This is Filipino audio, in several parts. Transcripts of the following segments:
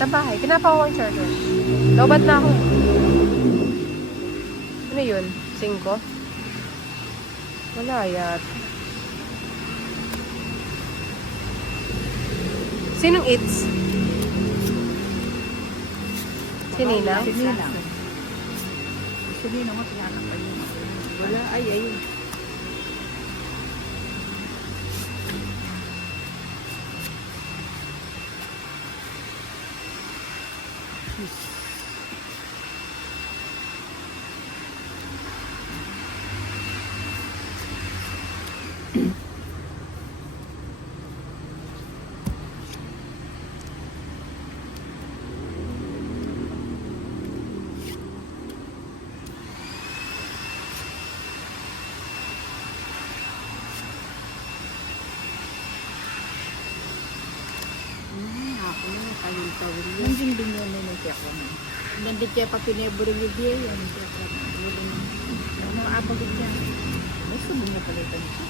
Sa bahay. Pinapa ko ang charger. Lobat na ako. Ano yun? 5? Wala yata. Sinong eats? Si Nina? Si Nina. Si Nina mo, tinanak pa yun. Wala, ay. Ako yung tawil-tawil yun. Nandiyan din yun yung tiyakwa mo. Nandiyan kaya pa pineburo yung diya yun. Yung tiyakwa mo. Ano apagod yan? May subong na palitan siya.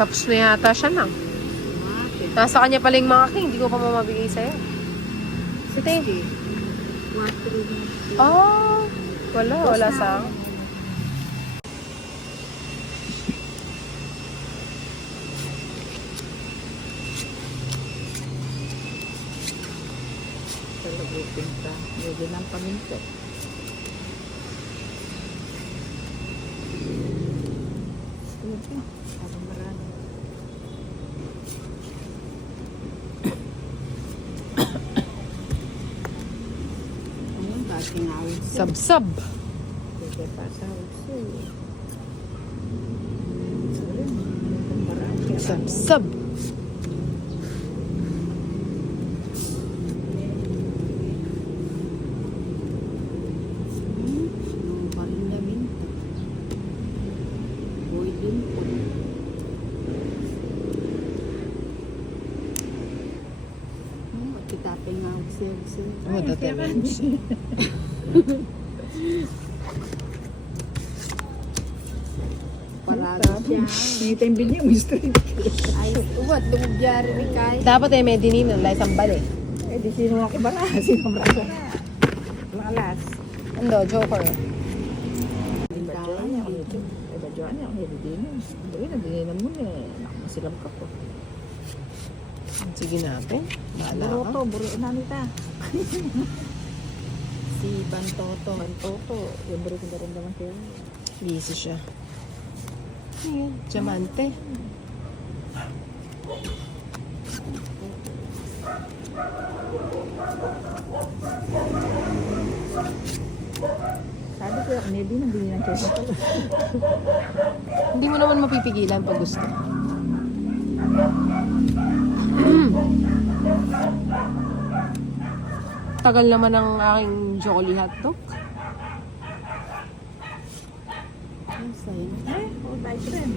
Tapos na yata siya na. Nasa kanya pala yung mga king. Hindi ko pa mamabigay sa'yo. Sige. Oh, wala sa akin. Talagutin ka. Medyo ng paminto. Habang marami. Ayun, bating awit siya. Sab-sab. Pwede pa sa awit siya. Ayun, marami. Sab-sab. Taping out sir. Oh, dati. Parado siya. May time bin niya, Mr. Ay, uwat, lumubyari ni Kai. Dapat may dinin ng laisang bali. Eh, di sino ako ba na? Sino ba na? Malas. Ando, Joker. Badyoan niya ako nito. Badyoan niya ako nito din. Dali na, dininan mo na. Masilam ka po. Sige natin. Bahala Buroto, ka. buroto na nita. Si Bantoto. Bantoto. Yung buroto na rin naman kaya. Busy siya. Ayan, diamante. Sabi ko, maybe nabili ng kesa pala. Hindi mo naman mapipigilan pag gusto. Tagal naman ang aking Jolly hotdog. Ang sayo. Ay, oh, tayo rin.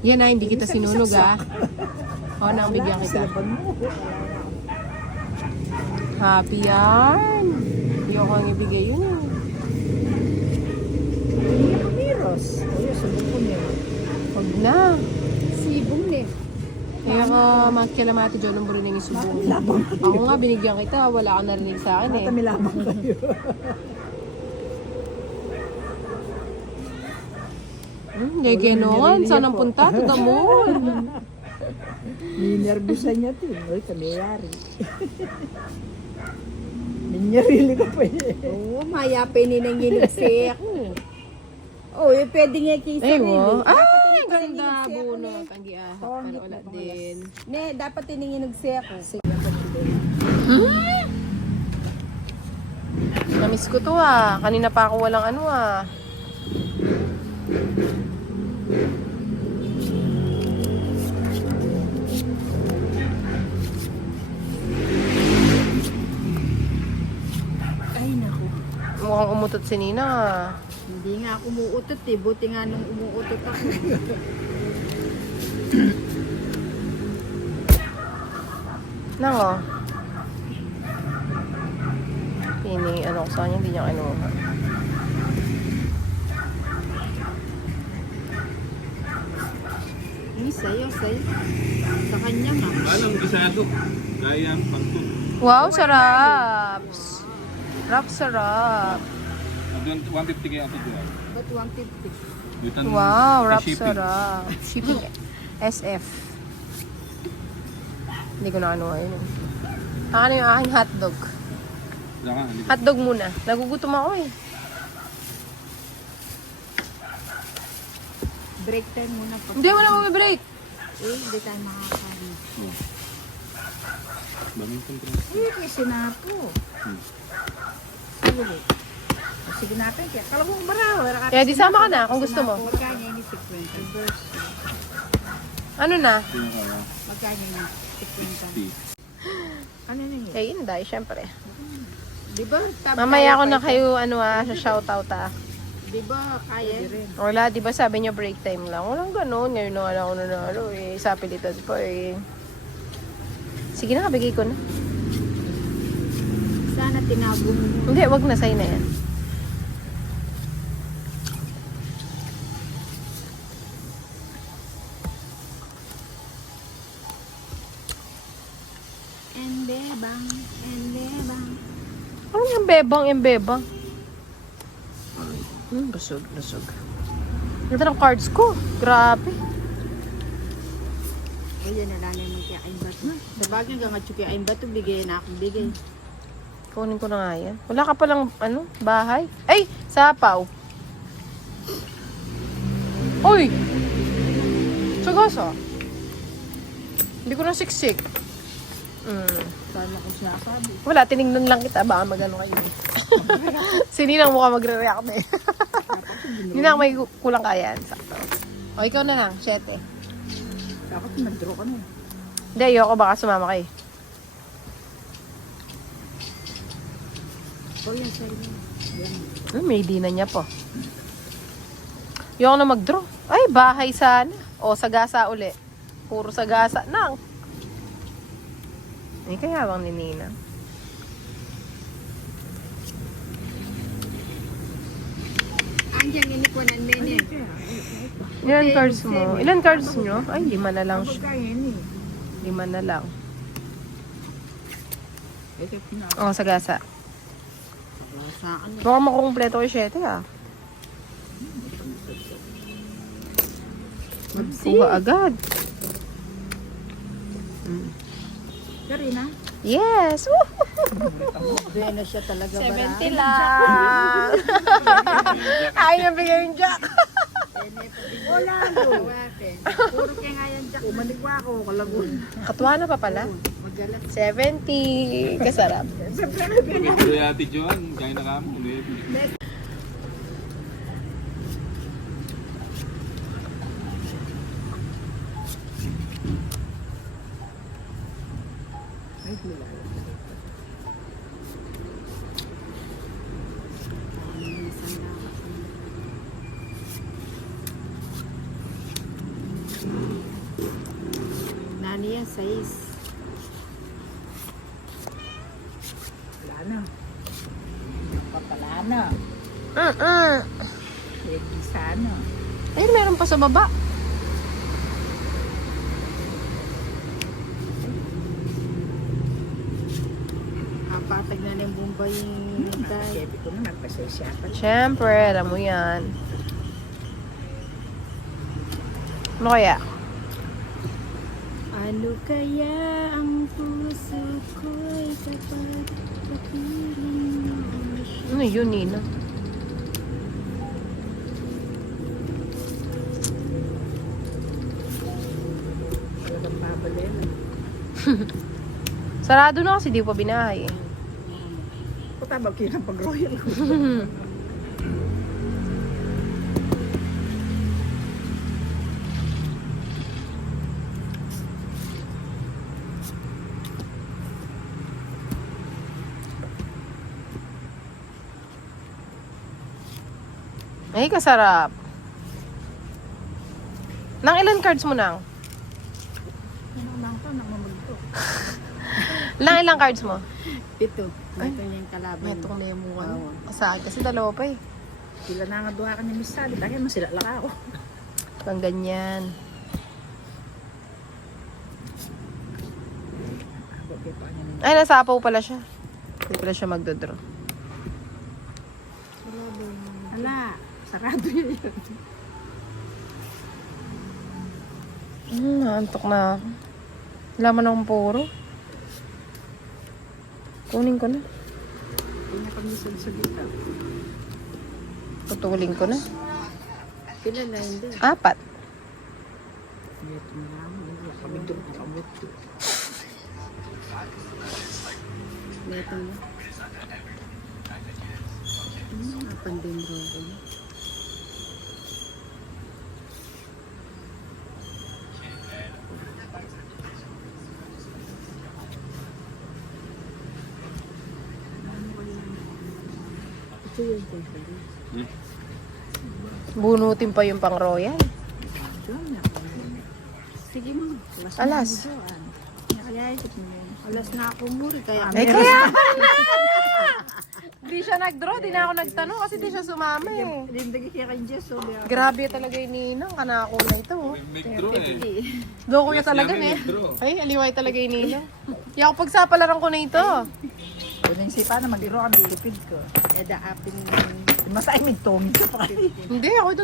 Yan na, hindi kita sinunog ah. O, nang bigyan kita. Happy yan. Hindi ko kang ibigay yun eh. Miros. Ayun, sabog ko niya. Huwag na. Sibong ni. Kaya ka makikilamati dyan ng buro ng isubong. Labang Ako nga, binigyan kita. Wala ka narinig sa akin eh. Mata may labang kayo. Gaygenongan. Saan ang punta? Tutamon. Ninervyusan niya ito. Uy, kamiyari. Ninyarili ka pa eh. Oo, mayapin ni nang ginugsik. Oo, pwede nga kisa Ay, rin. mo. Dapat Ay, tinignan ganda. ginugsik ako, Bunot. Ang giahap. Ano wala din. Ne, dapat tiningin ako. Namiss ko to ah. Kanina pa ako walang ano ah. Ay, naku. Mukhang umutot si Nina. Hindi nga ako umuutot eh. Buti nga nung umuutot ako. Nang ano ko sa kanya, hindi niya kinuha. Hindi, sa'yo. Sa kanya nga. Alang gisado. Kaya pangtut. Wow, sarap! Sarap. 150 kaya ito doon. Ba't 150? Yutan Wow, sa wrap shipping. sarap. Shipping SF. Hindi ko na ano yun. Ano yung aking hotdog? Saka, halika. Hotdog muna. Nagugutom ako eh. Break time muna. Hindi, wala mo break. Hindi tayo makakain. Oh. Daming kontrol. Kasi sinapo. Sige natin. Kaya kala mo baraw. Kaya di sama ka na kung gusto mo. Magkanya ini 50. Ano na? Hindi na kaya. Magkanya ini 50. 60. Ano na yun? Kay Inday, syempre. Di ba? Mamaya ko na kayo, sa shoutout Di ba? Kaya rin. Wala, di ba sabi niyo break time lang? Walang ganun. Ngayon na wala ako nanalo eh. Sa pilitan ko eh. Sige na, bigay ko na. Sana tinago mo. Hindi, wag na, sa'yo na yan. Embebang. Ano yung bebang? Busog. Ito ng cards ko. Grabe. Ayan na lang yung kaya ayun bato. Sa bagay nga nga chuki ayun bato, bigay na akong bigay. Kunin ko na nga yan. Wala ka palang, bahay. Ay! Sapaw. Uy! Sagasa. Hindi ko na siksik. Sana ko sinasabi. Wala, tinignan lang kita. Baka magano kayo. Si Ninang mukha magre-react eh. Ninang may kulang kaya. Sakto. O, ikaw na lang. 7. Dapat nag-draw ka na. Hindi, ayoko. Baka sumama kayo. O yan sa'yo. Yan. May di na niya po. Ayoko na mag-draw. Ay, bahay sana. O, sagasa uli. Puro sagasa. Nang. Ay, kaya bang ni Ninang? Andiyan inikwanan nene. Ilan cards mo? Ilan cards nyo? Ay, 5 na lang siya. Kaya ni. 5 na lang. Ito na. O, sagasa. Sa ano? Baka makukumpleto ko 7 ah. Kuha agad. Karina? Yes! Buena siya talaga ba? 70 lang. Ay, nabigay yung jack. Wala no. Puro kaya nga yan Jack. Umalikwa ako. Kalagun. Katuwa na pa pala. Magalat. 70. Kasarap. Pero yung ate Joan, kaya na kamo. Nani yan, 6. Wala na. Papala na. Pwede sana. Ay, meron pa sa baba. Kapatag na ng Bombay yung tayo. Sabi ko na nagpasensya pa. Siyempre, alam mo yan. Ano kaya? Ano kaya ang puso ko'y kapag papiling mo siya? Ano yun, Nina? Talagang babalera. Sarado na kasi di pa binahay eh. Patabag kayo ng pag-royal ko. Ay, kasarap. Nang ilan cards mo nang? Ano lang to, namamagto. Nang ilang cards mo? Ito. Ito yung kalaban. May itong lemuan. Oo. Sa akin kasi dalawa pa eh. Sila na nga duha ka ni Miss Sally. Kaya masila lang ako. Pang ganyan. Okay pa niya nila. Ay, nasapaw pala siya. Hindi pala siya magdodraw. Ala, sarado yun. Naantok na ako. Laman akong puro. Kunin ko na. Hindi na kami sa gita. Putulin ko na. Sila na hindi. 4. Ito na lang. Hindi kami doon nakabot. Ito na. Pandem rogo. Ito yung tensya. Bunutin pa yung pang royal. Sige mo. Alas. Kaya isip mo yun. Alas na ako muri. Kaya Ay, kaya pala! Di siya nag-draw, di na ako nagtanong kasi di siya sumama eh. Lindagi siya kay Jess. So, Grabe talaga yung ninang, kanako na ito. Oh. Nag-draw eh. Do ko niya talaga namin eh. nag-draw. Ay, aliway talaga yung ninang. Di ako pagsapalaran ko na ito. Kung naisipan na mag-iro ang bilipid ko. Eh, daapin mo. Masay may tumig ka pa. Hindi, ako ito